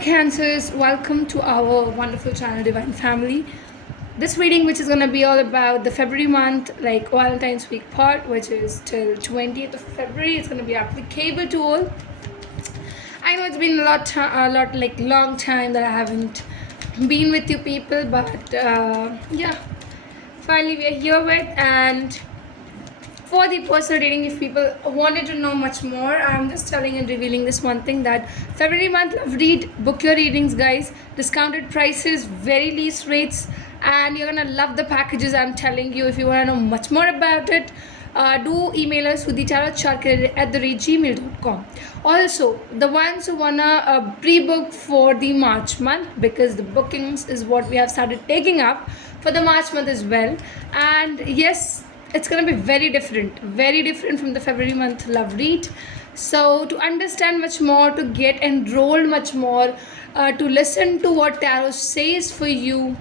Cancers, welcome to our wonderful channel Divine Family. This reading, which is going to be all about the February month, like Valentine's week part, which is till 20th of February, it's going to be applicable to all. I know it's been a lot like long time that I haven't been with you people, but yeah, finally we are here with. And for the personal reading, if people wanted to know much more, I'm just telling and revealing this one thing, that February month love read, book your readings guys, discounted prices, very least rates, and you're gonna love the packages. I'm telling you, if you want to know much more about it, do email us with the tarotcharker@gmail.com. Also, the ones who wanna pre-book for the March month, because the bookings is what we have started taking up for the March month as well. And yes, it's going to be very different from the February month love read. So to understand much more, to get enrolled much more, to listen to what tarot says for you,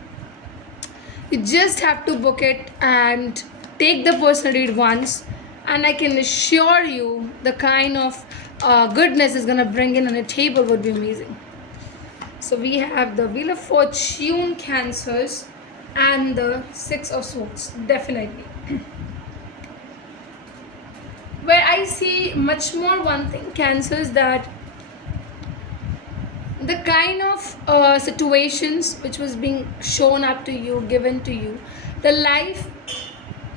you just have to book it and take the personal read once, and I can assure you the kind of goodness is going to bring in on a table would be amazing. So we have the Wheel of Fortune, Cancers, and the Six of Swords. Definitely where I see much more one thing, Cancers, that the kind of situations which was being shown up to you, given to you, the life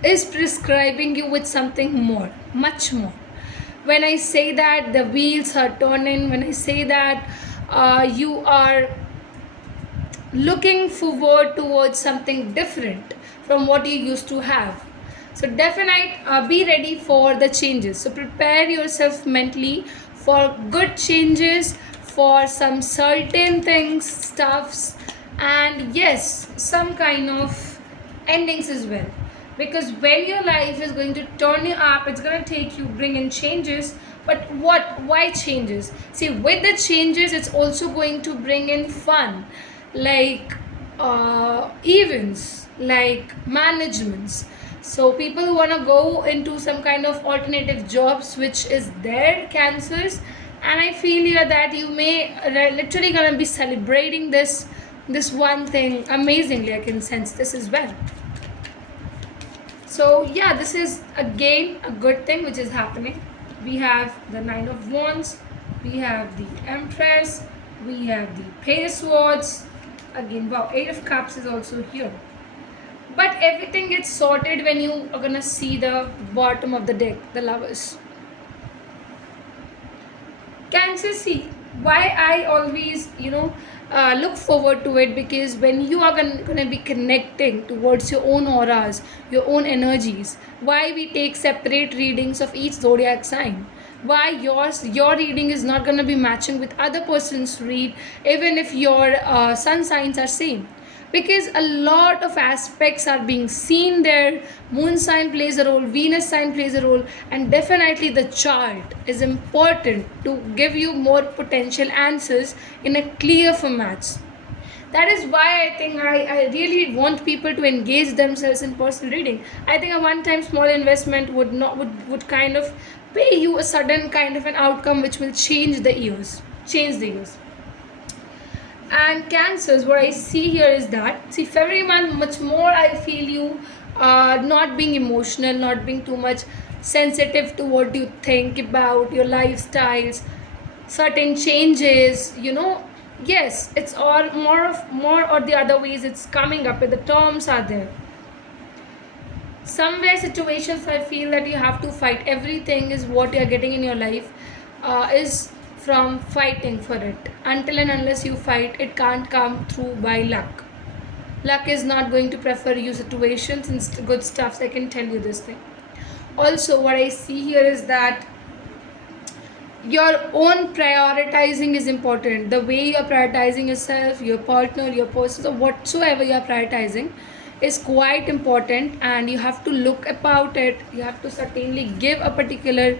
is prescribing you with something more, much more. When I say that the wheels are turning, when I say that you are looking forward towards something different from what you used to have. So definitely be ready for the changes. So prepare yourself mentally for good changes, for some certain things, stuffs, and yes, some kind of endings as well. Because when your life is going to turn you up, it's going to take you, bring in changes. But why changes? See, with the changes, it's also going to bring in fun, like events, like managements. So people who want to go into some kind of alternative jobs which is their, Cancers, and I feel here that you may literally gonna be celebrating this one thing amazingly. I can sense this as well. So yeah, this is again a good thing which is happening. We have the Nine of Wands, we have the Empress, we have the Page of Swords. Again, wow, Eight of Cups is also here. But everything gets sorted when you are gonna see the bottom of the deck, the Lovers. Cancer, see why I always look forward to it, because when you are gonna be connecting towards your own auras, your own energies, why we take separate readings of each zodiac sign, why your reading is not gonna be matching with other person's read, even if your sun signs are same, because a lot of aspects are being seen there. Moon sign plays a role, Venus sign plays a role, and definitely the chart is important to give you more potential answers in a clear format. That is why I think I really want people to engage themselves in personal reading. I think a one time small investment would kind of pay you a sudden kind of an outcome which will change the years. And Cancers, what I see here is that, see, February month, much more I feel you not being emotional, not being too much sensitive to what you think about your lifestyles, certain changes, yes, it's all more or the other ways it's coming up with the terms are there. Somewhere situations I feel that you have to fight. Everything is what you're getting in your life is from fighting for it. Until and unless you fight, it can't come through by luck. Luck is not going to prefer you situations and good stuffs. I can tell you this thing. Also, what I see here is that your own prioritizing is important. The way you're prioritizing yourself, your partner, your person, or whatsoever you're prioritizing is quite important, and you have to look about it. You have to certainly give a particular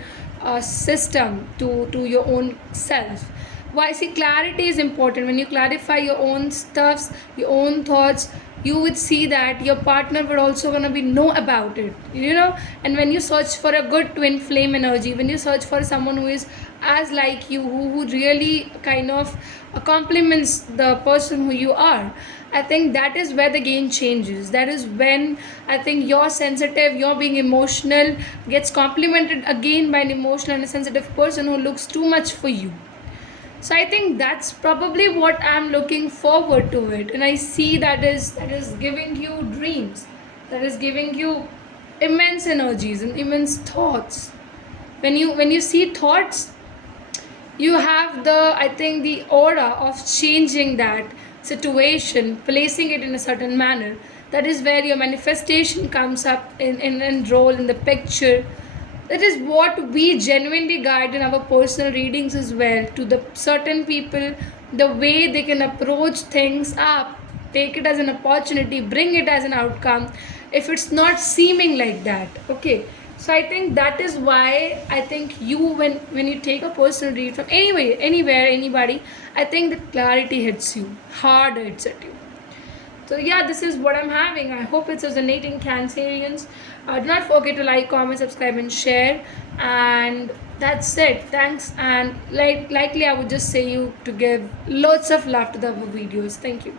system to your own self. Why? See, clarity is important. When you clarify your own stuffs, your own thoughts, you would see that your partner would also gonna be know about it, and when you search for a good twin flame energy, when you search for someone who is as like you, who really kind of complements the person who you are, I think that is where the game changes. That is when I think you're sensitive, you're being emotional, gets complemented again by an emotional and a sensitive person who looks too much for you. So I think that's probably what I'm looking forward to it, and I see that is giving you dreams, that is giving you immense energies and immense thoughts. When you see thoughts, you have the, I think, the aura of changing that situation, placing it in a certain manner. That is where your manifestation comes up in role in the picture. That is what we genuinely guide in our personal readings as well, to the certain people, the way they can approach things up, take it as an opportunity, bring it as an outcome, if it's not seeming like that. Okay, so I think that is why I think you, when you take a personal read from anywhere, anybody, I think the clarity hits you hard, hits at you. So yeah, this is what I'm having. I hope it's resonating, Cancerians. Do not forget to like, comment, subscribe, and share. And that's it. Thanks. And likely I would just say you to give lots of love to the videos. Thank you.